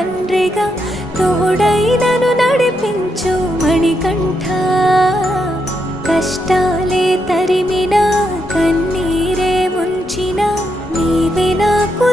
తండ్రిగా తోడై నన్ను నడిపించు మణికంఠ. కష్టాలే తరిమినా కన్నీరే ముంచిన నీవే నాకు